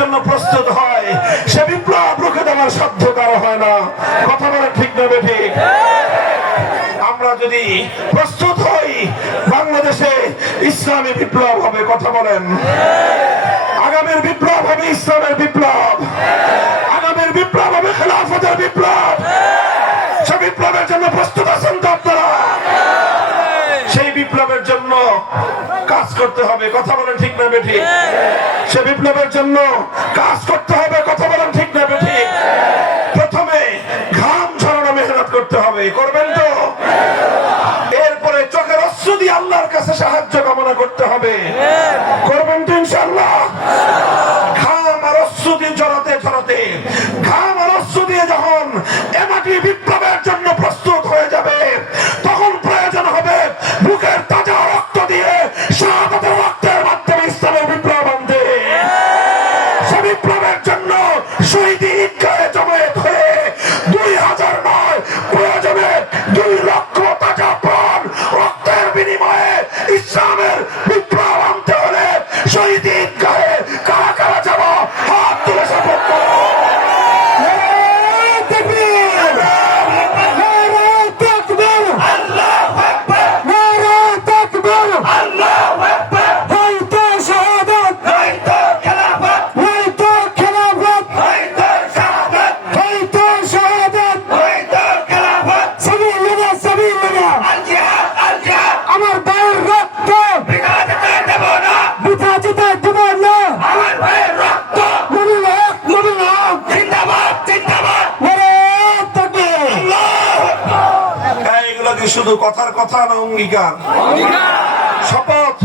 জন্য প্রস্তুত হয়, সে বিপ্লব রুখে দেওয়ার সাধ্য কারো হয় না। কথা বলে ঠিক না বেঠিক? আমরা যদি প্রস্তুত হই, বাংলাদেশে ইসলামী বিপ্লব হবে। কথা বলেন। আগামীর বিপ্লব হবে ইসলামের বিপ্লব, আগামীর বিপ্লব হবে খেলাফতের বিপ্লব। সে বিপ্লবের জন্য প্রস্তুত আছেন তো আপনারা? সেই বিপ্লবের জন্য কাজ করতে হবে। কথা বলেন ঠিক না বেঠিক? সে বিপ্লবের জন্য কাজ করতে হবে। কথা বলেন ঠিক না বেঠিক? প্রথমে ঘাম ঝরানো মেহনত করতে হবে। করবেন তো? এরপরে চোখের অশ্রু দিয়ে আল্লাহর কাছে সাহায্য কামনা করতে হবে। করবেন তো ইনশাআল্লাহ? ঘাম আর অশ্রু দিয়ে ঝরাতে ঝরাতে, ঘাম আর অশ্রু দিয়ে যখন এ মাটি বিপ্লবের জন্য প্রস্তুত হয়ে যাবে, তখন প্রয়োজন হবে বুকের তাজা রক্ত দিয়ে শাহাদাতের রক্তের মাধ্যমে ইসলামের বিপ্লব আনতে। সে বিপ্লবের জন্য শহীদি ঈদগাহে জমায়েত হয়ে 2000 নয়, প্রয়োজনে 2 লক্ষ তাজা প্রাণ রক্তের বিনিময়ে ইসলামের বিপ্লব আনতে হলে শহীদি ঈদগাহে কারা কারা যাব? হাত তুলে সাপোর্ট করো। শুধু কথার কথা না, অঙ্গীকার, শপথ।